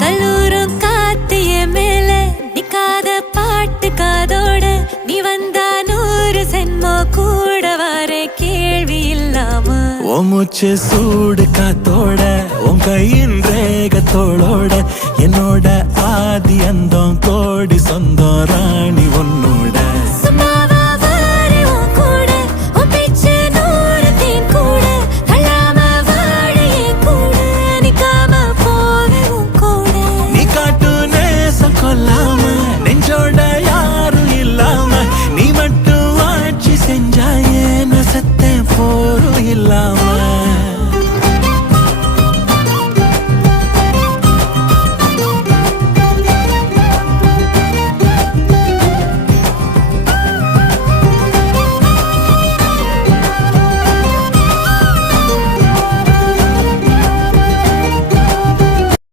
கல்லூரும் காத்திய மேல நிக்காத பாட்டு காதோட நீ வந்தா 100 சென்மோ கூட வர கேள்வி இல்லாம மூச்சு சூடு காத்தோட உன் கையின் ரேகத்தோளோட என்னோட ஆதி அந்தம்